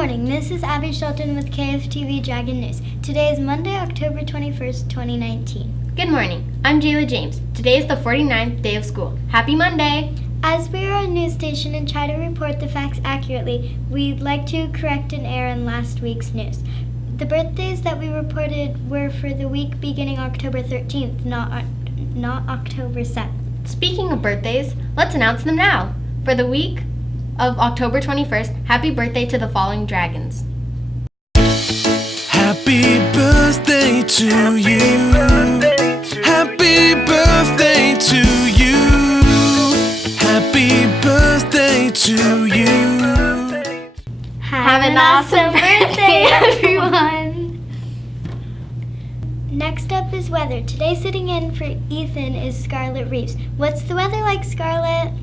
morning, this is Abby Shelton with KFTV Dragon News. Today is Monday, October 21st, 2019. Good morning, I'm Jayla James. Today is the 49th day of school. Happy Monday! As we are a news station and try to report the facts accurately, we'd like to correct an error in last week's news. The birthdays that we reported were for the week beginning October 13th, not October 7th. Speaking of birthdays, let's announce them now. For the week of October 21st, happy birthday to the following dragons. Happy birthday to you. Happy birthday to you. Happy birthday to you. Have an awesome birthday, everyone! Next up is weather. Today sitting in for Ethan is Scarlett Reeves. What's the weather like, Scarlett?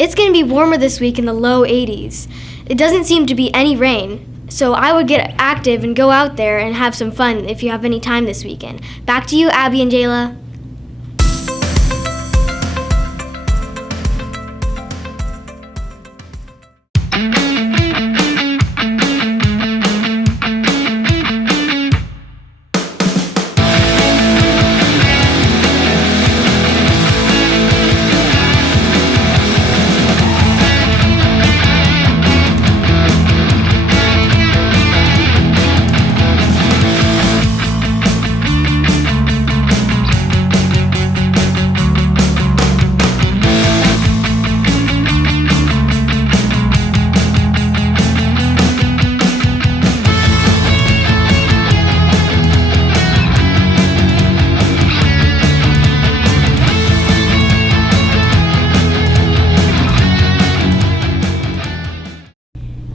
It's going to be warmer this week in the low 80s. It doesn't seem to be any rain, so I would get active and go out there and have some fun if you have any time this weekend. Back to you, Abby and Jayla.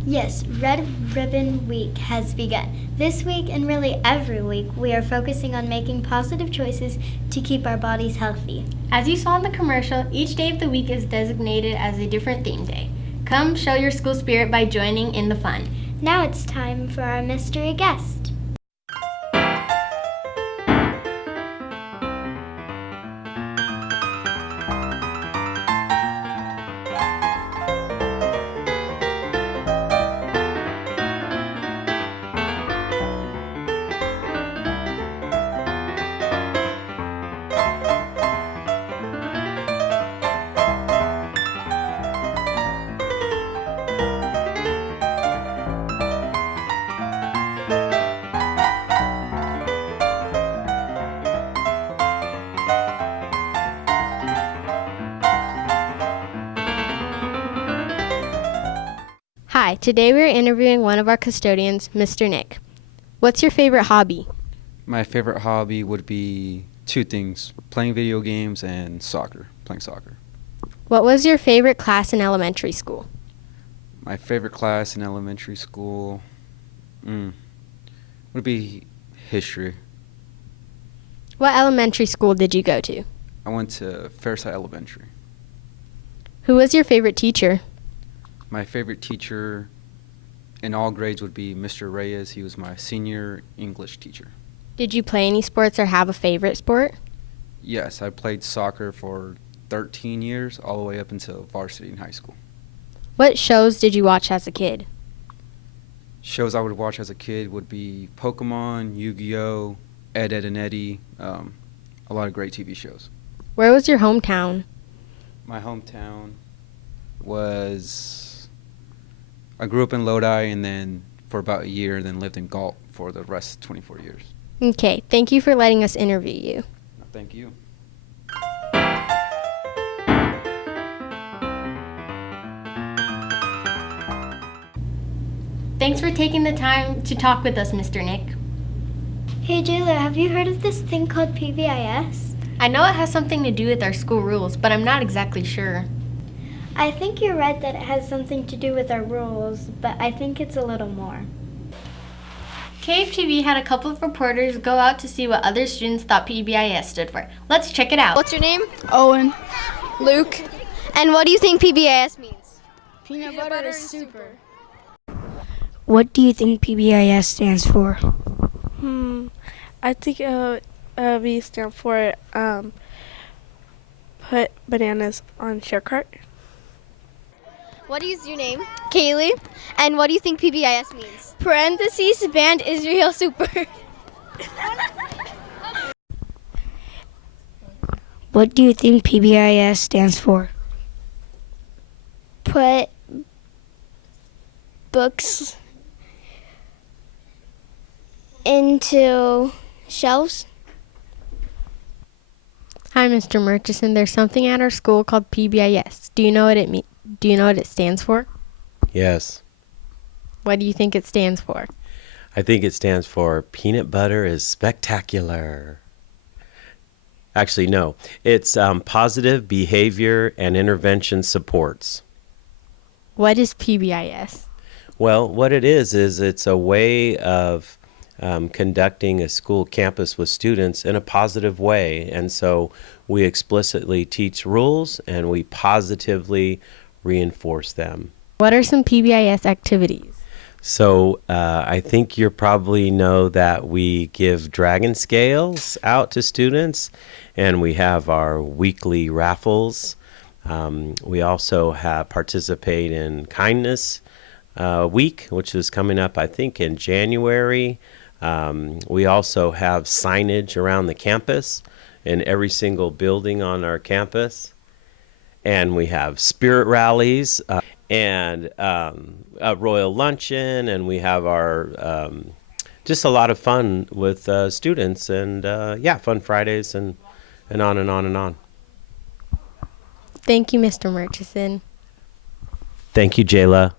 Yes, Red Ribbon Week has begun. This week and really every week, we are focusing on making positive choices to keep our bodies healthy. As you saw in the commercial, each day of the week is designated as a different theme day. Come show your school spirit by joining in the fun. Now it's time for our mystery guest. Hi, today we are interviewing one of our custodians, Mr. Nick. What's your favorite hobby? My favorite hobby would be two things, playing video games and playing soccer. What was your favorite class in elementary school? My favorite class in elementary school would be history. What elementary school did you go to? I went to Fairside Elementary. Who was your favorite teacher? My favorite teacher in all grades would be Mr. Reyes. He was my senior English teacher. Did you play any sports or have a favorite sport? Yes, I played soccer for 13 years, all the way up until varsity in high school. What shows did you watch as a kid? Shows I would watch as a kid would be Pokemon, Yu-Gi-Oh!, Ed, Edd n Eddy, a lot of great TV shows. Where was your hometown? My hometown I grew up in Lodi and then for about a year, then lived in Galt for the rest 24 years. Okay, thank you for letting us interview you. Thank you. Thanks for taking the time to talk with us, Mr. Nick. Hey Jayla, have you heard of this thing called PBIS? I know it has something to do with our school rules, but I'm not exactly sure. I think you're right that it has something to do with our rules, but I think it's a little more. KFTV had a couple of reporters go out to see what other students thought PBIS stood for. Let's check it out. What's your name? Owen. Luke. And what do you think PBIS means? Peanut butter is super. What do you think PBIS stands for? I think we stand for put bananas on share cart. What is your name? Kaylee. And what do you think PBIS means? Parentheses band Israel Super. What do you think PBIS stands for? Put books into shelves. Hi, Mr. Murchison. There's something at our school called PBIS. Do you know what it Do you know what it stands for? Yes. What do you think it stands for? I think it stands for peanut butter is spectacular. Actually, no. It's positive behavior and intervention supports. What is PBIS? Well, what it is it's a way of conducting a school campus with students in a positive way. And so we explicitly teach rules and we positively reinforce them. What are some PBIS activities? So I think you probably know that we give dragon scales out to students, and we have our weekly raffles. We also participate in Kindness Week, which is coming up, I think, in January. We also have signage around the campus in every single building on our campus. And we have spirit rallies and a royal luncheon, and we have our just a lot of fun with students, and fun Fridays and on and on and on. Thank you, Mr. Murchison. Thank you, Jayla.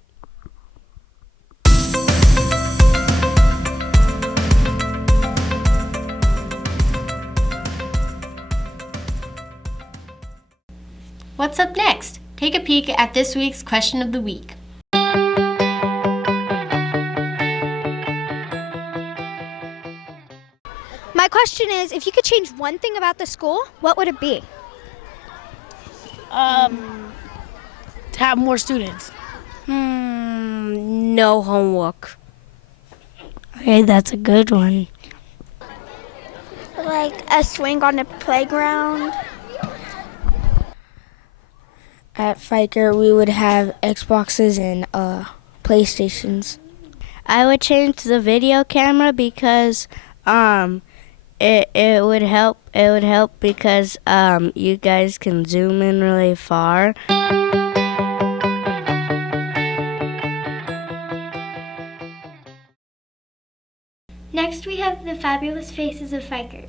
What's up next? Take a peek at this week's question of the week. My question is, if you could change one thing about the school, what would it be? To have more students. No homework. Okay, that's a good one. Like a swing on the playground. At Fiker, we would have Xboxes and PlayStations. I would change the video camera because it would help. It would help because you guys can zoom in really far. Next, we have the fabulous faces of Fikert.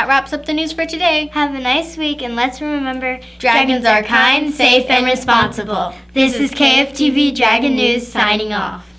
That wraps up the news for today. Have a nice week, and let's remember, Dragons are kind, safe, and responsible. This is KFTV Dragon News signing off.